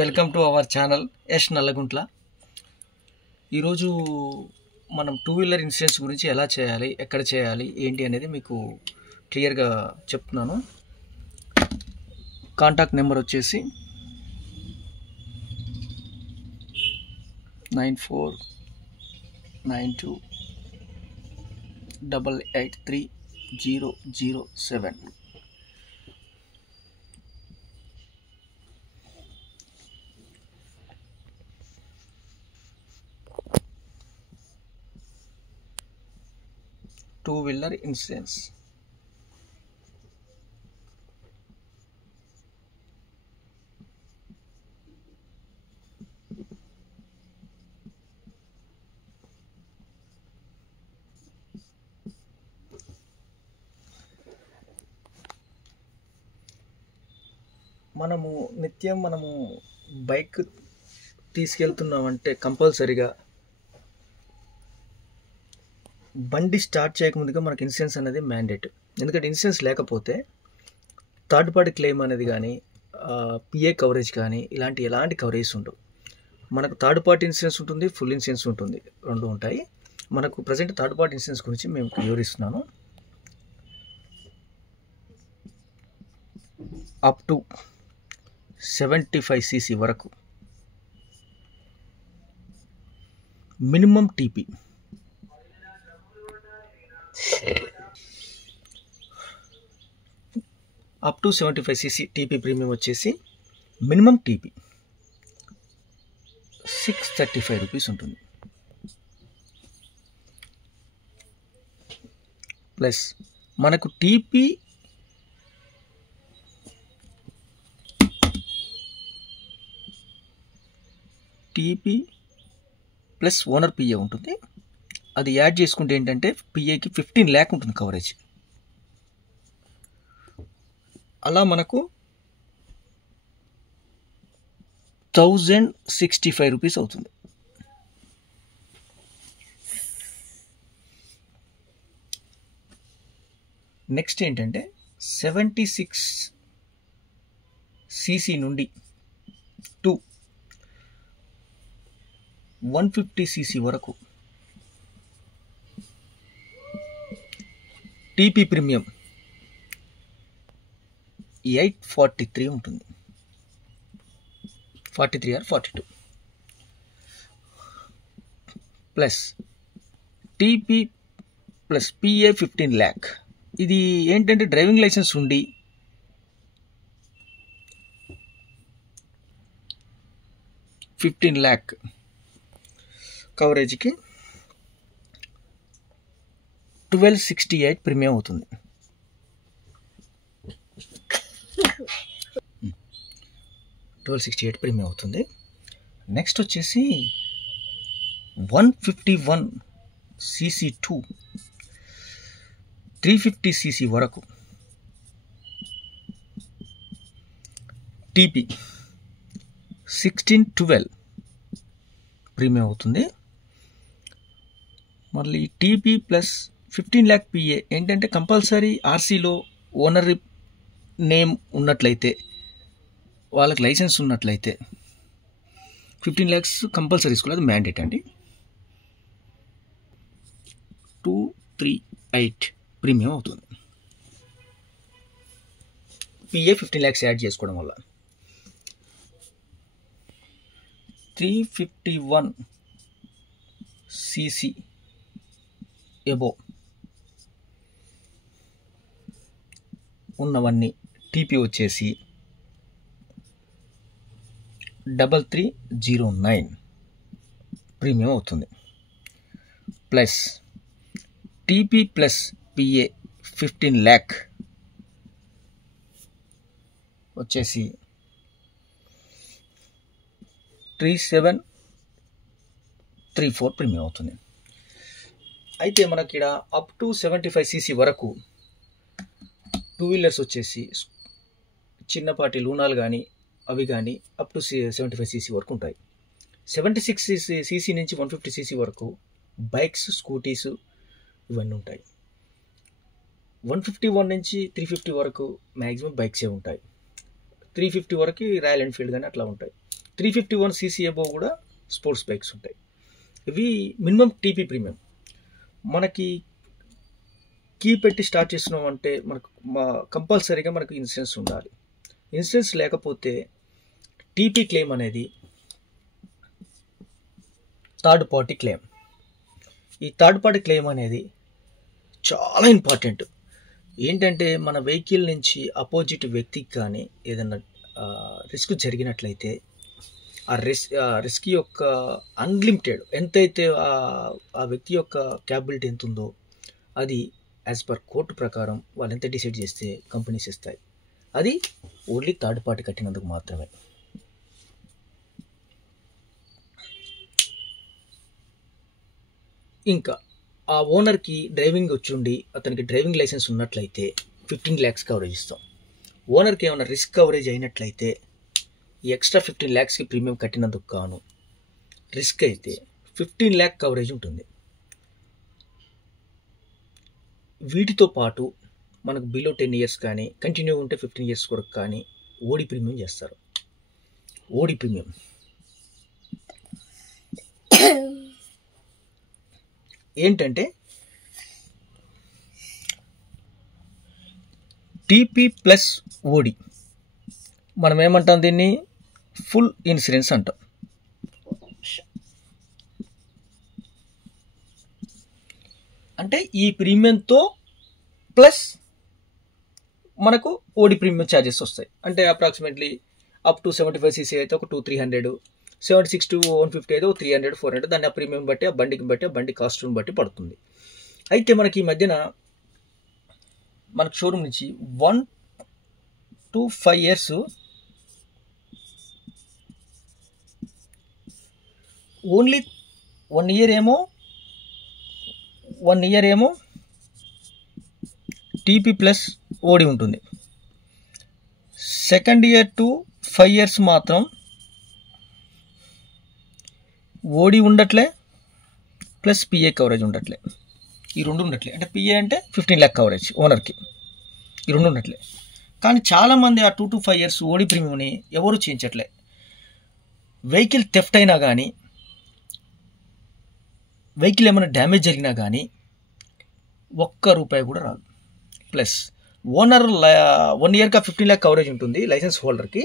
Welcome to our channel Yash Nallaguntla. ఈరోజు మనం two wheeler insurance గురించి ఎలా చేయాలి, ఎక్కడ చేయాలి, ఏంటి అనేది మీకు క్లియర్గా చెప్తున్నాను. కాంటాక్ట్ నెంబర్ వచ్చేసి 9492883007. Two wheeler insurance. మనము బైక్ తీసుకెళ్తున్నామంటే కంపల్సరీగా బండి స్టార్ట్ చేయకముందుగా మనకి ఇన్సూరెన్స్ అనేది మ్యాండేట్. ఎందుకంటే ఇన్సూరెన్స్ లేకపోతే థర్డ్ పార్టీ క్లెయిమ్ అనేది కానీ పిఏ కవరేజ్ కానీ ఎలాంటి కవరేజ్ ఉండవు. మనకు థర్డ్ పార్టీ ఇన్సూరెన్స్ ఉంటుంది, ఫుల్ ఇన్సూరెన్స్ ఉంటుంది, రెండు ఉంటాయి. మనకు ప్రజెంట్ థర్డ్ పార్టీ ఇన్సూరెన్స్ గురించి మేము వివరిస్తున్నాను. అప్ టు 75cc వరకు minimum TP. Up to 75cc TP premium వచ్చేసి మినిమం టీపీ 635 రూపీస్ ఉంటుంది. ప్లస్ మనకు టీపీ ప్లస్ ఓనర్ పిఏ ఉంటుంది. అది యాడ్ చేసుకుంటే ఏంటంటే పిఏకి 15 lakh ఉంటుంది కవరేజ్. అలా మనకు 1065 రూపీస్ అవుతుంది. నెక్స్ట్ ఏంటంటే 76cc నుండి 150cc వరకు టీపీ ప్రీమియం 843 ఉంటుంది. 43 or 42 plus TP plus PA 15 lakh. ఇది ఏంటంటే డ్రైవింగ్ లైసెన్స్ ఉండి $15 lakh కవరేజ్కి 1268 ప్రీమియం అవుతుంది. 1268 ప్రీమియం అవుతుంది. నెక్స్ట్ వచ్చేసి 151cc టు 350cc వరకు టీపీ 1612 ప్రీమియం అవుతుంది. మళ్ళీ టీపీ ప్లస్ 15 lakh పిఏ ఏంటంటే కంపల్సరీ ఆర్సీలో ఓనర్ నేమ్ ఉన్నట్లయితే, వాళ్ళకి లైసెన్స్ ఉన్నట్లయితే 15 lakhs కంపల్సరీ తీసుకోవాలి. అది మ్యాండేట్ అండి. 238 ప్రీమియం అవుతుంది. పిఏ 15 lakhs యాడ్ చేసుకోవడం వల్ల 351cc ఎబో ఉన్నవన్నీ టీపీ వచ్చేసి 3309 ప్రీమియం అవుతుంది. Plus TP plus PA 15 lakh వచ్చేసి 3734 ప్రీమియం అవుతుంది. అయితే మనకి ఇక్కడ అప్ టు 75cc వరకు టూ వీలర్స్ వచ్చేసి చిన్నపాటి లూనాలు కానీ అవి కానీ అప్ టు 75cc వరకు ఉంటాయి. 76cc నుంచి 150cc వరకు బైక్స్, స్కూటీస్ ఇవన్నీ ఉంటాయి. 151 నుంచి 350 వరకు మ్యాక్సిమం బైక్సే ఉంటాయి. 350 వరకు రాయల్ ఎన్ఫీల్డ్ కానీ అట్లా ఉంటాయి. 351 సీసీ అబోవ్ కూడా స్పోర్ట్స్ బైక్స్ ఉంటాయి. ఇవి మినిమం టీపీ ప్రీమియం. మనకి కీ పెట్టి స్టార్ట్ చేస్తున్నాం అంటే మనకు కంపల్సరీగా మనకు ఇన్సూరెన్స్ ఉండాలి. ఇన్సూరెన్స్ లేకపోతే టీపీ క్లెయిమ్ అనేది థర్డ్ పార్టీ క్లెయిమ్. ఈ థర్డ్ పార్టీ క్లెయిమ్ అనేది చాలా ఇంపార్టెంట్. ఏంటంటే మన వెహికల్ నుంచి అపోజిట్ వ్యక్తికి కానీ ఏదైనా రిస్క్ జరిగినట్లయితే ఆ రిస్క్ యొక్క అన్లిమిటెడ్ ఎంతైతే ఆ వ్యక్తి యొక్క క్యాపబిలిటీ ఎంత ఉందో అది యాజ్ పర్ కోర్టు ప్రకారం వాళ్ళు ఎంత డిసైడ్ చేస్తే కంపెనీస్ ఇస్తాయి. అది ఓన్లీ థర్డ్ పార్టీ కట్టినందుకు మాత్రమే. ఇంకా ఆ ఓనర్కి డ్రైవింగ్ వచ్చుండి అతనికి డ్రైవింగ్ లైసెన్స్ ఉన్నట్లయితే 15 lakhs కవరేజ్ ఇస్తాం. ఓనర్కి ఏమైనా రిస్క్ కవరేజ్ అయినట్లయితే ఈ ఎక్స్ట్రా 15 lakhsకి ప్రీమియం కట్టినందుకు కాను రిస్క్ అయితే 15 lakh కవరేజ్ ఉంటుంది. వీటితో పాటు మనకు బిలో 10 years కానీ కంటిన్యూ ఉంటే 15 years వరకు కానీ ఓడి ప్రీమియం చేస్తారు. ఓడి ప్రీమియం ఏంటంటే టీపీ ప్లస్ ఓడి. మనం ఏమంటాం దీన్ని ఫుల్ ఇన్సూరెన్స్ అంటాం. అంటే ఈ ప్రీమియంతో ప్లస్ మనకు ఓడి ప్రీమియం ఛార్జెస్ వస్తాయి. అంటే అప్రాక్సిమేట్లీ అప్ టు 75 cc అయితే ఒక 200-300, 76 to 150 అయితే 300-400, దాన్ని ఆ ప్రీమియం బట్టి ఆ బండికి బట్టి ఆ బండి కాస్ట్యూమ్ బట్టి పడుతుంది. అయితే మనకి ఈ మధ్యన మనకు షోరూమ్ నుంచి 1 to 5 years ఓన్లీ 1 year ఏమో టీపీ ప్లస్ ఓడి ఉంటుంది. సెకండ్ ఇయర్ టు 5 years మాత్రం ఓడి ఉండట్లే ప్లస్ పిఏ కవరేజ్ ఉండట్లే. ఈ రెండు ఉండట్లే. అంటే పిఏ అంటే 15 lakh కవరేజ్ ఓనర్కి. ఈ రెండు ఉండట్లే. కానీ చాలామంది ఆ 2 to 5 years ఓడి ప్రీమియంని ఎవరు చేయించట్లే. వెహికల్ థెఫ్ట్ అయినా కానీ వెహికల్ ఏమైనా డ్యామేజ్ జరిగినా కానీ ₹1 కూడా రాదు. ప్లస్ ఓనర్ 1 yearకి 15 lakh కవరేజ్ ఉంటుంది లైసెన్స్ హోల్డర్కి.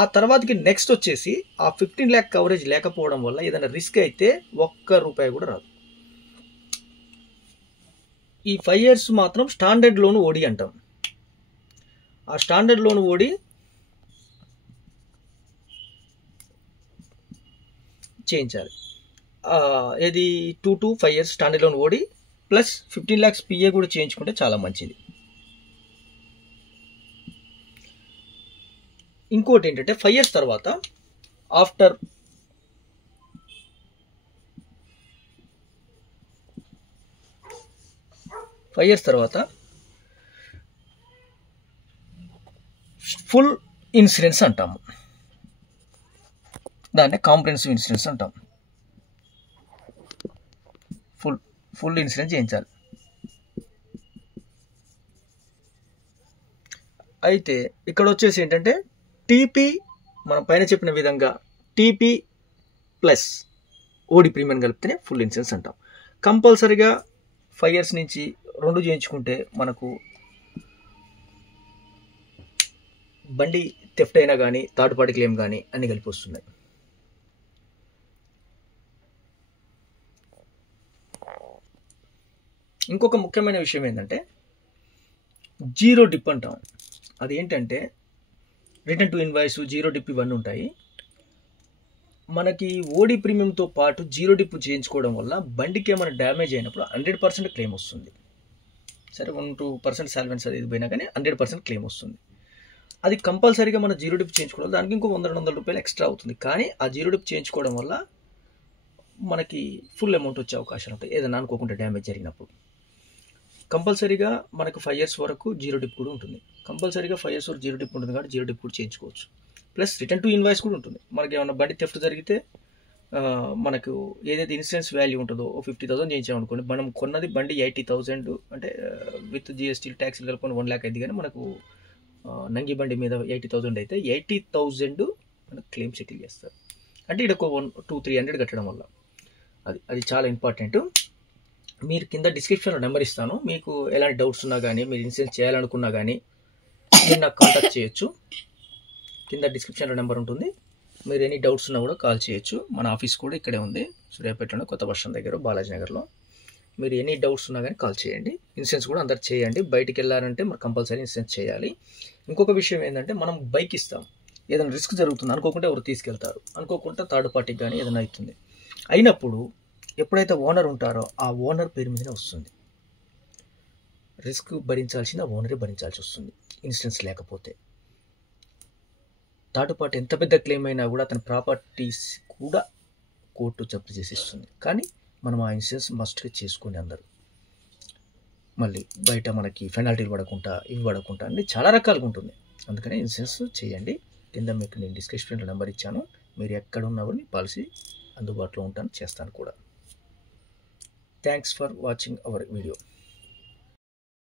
ఆ తర్వాతకి నెక్స్ట్ వచ్చేసి ఆ 15 lakh కవరేజ్ లేకపోవడం వల్ల ఏదైనా రిస్క్ అయితే ₹1 కూడా రాదు. ఈ 5 years మాత్రం స్టాండర్డ్ లోన్ ఓడి అంటాం. ఆ స్టాండర్డ్ లోన్ ఓడి చేయించాలి. ఏది 2 to 5 years standard loan OD plus 15 lakhs PA కూడా చేయించుకుంటే చాలా మంచిది. ఇంకోటి ఏంటంటే 5 years తర్వాత ఆఫ్టర్ 5 years తర్వాత ఫుల్ ఇన్సూరెన్స్ అంటాము. దాన్ని కాంప్రహెన్సివ్ ఇన్సూరెన్స్ అంటాం. ఫుల్ ఇన్సూరెన్స్ చేయించాలి. అయితే ఇక్కడ వచ్చేసి ఏంటంటే టీపీ మనం పైన చెప్పిన విధంగా టీపీ ప్లస్ ఓడి ప్రీమియం కలిపితేనే ఫుల్ ఇన్సూరెన్స్ అంటాం. కంపల్సరీగా 5 years నుంచి 2 చేయించుకుంటే మనకు బండి థెఫ్ట్ అయినా కానీ థర్డ్ పార్టీ క్లెయిమ్ కానీ అన్ని కలిపి వస్తున్నాయి. ఇంకొక ముఖ్యమైన విషయం ఏంటంటే జీరో డిప్ అంటాం. అది ఏంటంటే return to invoice, zero dip ఇవన్నీ ఉంటాయి. మనకి ఓడి ప్రీమియంతో పాటు జీరో డిప్ చేయించుకోవడం వల్ల బండికి ఏమైనా డ్యామేజ్ అయినప్పుడు 100% క్లెయిమ్ వస్తుంది. సరే 1-2% సాల్వెన్స్ అది పోయినా కానీ 100% క్లెయిమ్ వస్తుంది. అది కంపల్సరీగా మనం జీరో డిప్ చేయించుకోవడం దానికి ఇంకో ₹100-200 ఎక్స్ట్రా అవుతుంది. కానీ ఆ జీరో డిప్ చేయించుకోవడం వల్ల మనకి ఫుల్ అమౌంట్ వచ్చే అవకాశాలు ఉంటాయి ఏదైనా అనుకోకుండా డ్యామేజ్ జరిగినప్పుడు. కంపల్సరీగా మనకు 5 years వరకు జీరో డిప్ కూడా ఉంటుంది. కంపల్సరీగా 5 years వరకు జీరో డిప్ ఉంటుంది కాబట్టి జీరో డిప్ కూడా చేయించుకోవచ్చు. ప్లస్ రిటర్న్ టు ఇన్వాయిస్ కూడా ఉంటుంది. మనకి ఏమైనా బండి థెఫ్ట్ జరిగితే మనకు ఏదైతే ఇన్సూరెన్స్ వాల్యూ ఉంటుందో 50,000 చేయించామనుకోండి, మనం కొన్నది బండి 80,000 అంటే విత్ జిఎస్టీ ట్యాక్స్లు కలుపుకొని 1 lakh అయింది. కానీ మనకు నంగి బండి మీద 80,000 అయితే 80,000 మనకు క్లెయిమ్ సెటిల్ చేస్తారు. అంటే ఇక్కడ ఒక 200-300 కట్టడం వల్ల అది చాలా ఇంపార్టెంట్. మీరు కింద డిస్క్రిప్షన్లో నెంబర్ ఇస్తాను. మీకు ఎలాంటి డౌట్స్ ఉన్నా కానీ, మీరు ఇన్సూరెన్స్ చేయాలనుకున్నా కానీ మీరు నాకు కాంటాక్ట్ చేయొచ్చు. కింద డిస్క్రిప్షన్లో నెంబర్ ఉంటుంది. మీరు ఎనీ డౌట్స్ ఉన్నా కూడా కాల్ చేయొచ్చు. మన ఆఫీస్ కూడా ఇక్కడే ఉంది, సూర్యాపేటలో, కొత్త బస్ స్టాండ్ దగ్గర, బాలాజీ నగర్లో. మీరు ఎనీ డౌట్స్ ఉన్నా కానీ కాల్ చేయండి. ఇన్సూరెన్స్ కూడా అందరు చేయండి. బయటికి వెళ్ళారంటే మరి కంపల్సరీ ఇన్సూరెన్స్ చేయాలి. ఇంకొక విషయం ఏంటంటే, మనం బైక్ ఇస్తాం, ఏదైనా రిస్క్ జరుగుతుంది అనుకోకుండా ఎవరు తీసుకెళ్తారు, అనుకోకుండా థర్డ్ పార్టీకి కానీ ఏదైనా అవుతుంది. అయినప్పుడు ఎప్పుడైతే ఓనర్ ఉంటారో ఆ ఓనర్ పేరు మీదనే వస్తుంది. రిస్క్ భరించాల్సిన ఓనరే భరించాల్సి వస్తుంది ఇన్సూరెన్స్ లేకపోతే. థర్డ్ పార్టీ ఎంత పెద్ద క్లెయిమ్ అయినా కూడా అతని ప్రాపర్టీస్ కూడా కోర్టు జప్తు చేసి ఇస్తుంది. కానీ మనం ఆ ఇన్సూరెన్స్ మస్ట్గా చేసుకోండి అందరూ. మళ్ళీ బయట మనకి పెనాల్టీలు పడకుండా ఇవి పడకుండా అన్నీ చాలా రకాలుగా ఉంటుంది. అందుకనే ఇన్సూరెన్స్ చేయండి. కింద మీకు నేను డిస్క్రిప్షన్లో నెంబర్ ఇచ్చాను. మీరు ఎక్కడ ఉన్నా కూడా పాలసీ అందుబాటులో ఉంటాను, చేస్తాను కూడా. Thanks for watching our video.